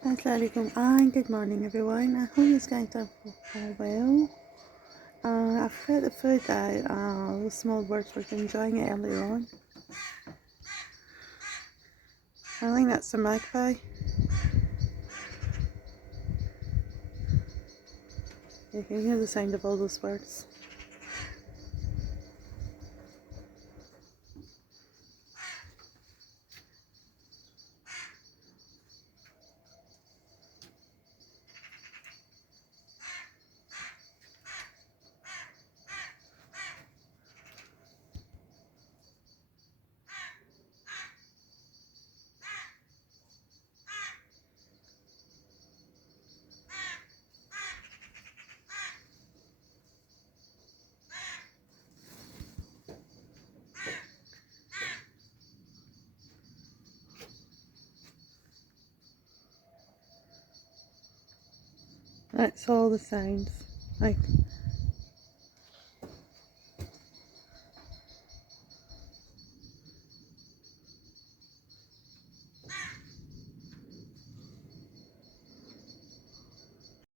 Assalamualaikum and good morning everyone. I hope you guys are well. I've heard the food that the small birds were enjoying it earlier on. I think that's the magpie. You can hear the sound of all those birds. That's all the sounds. Like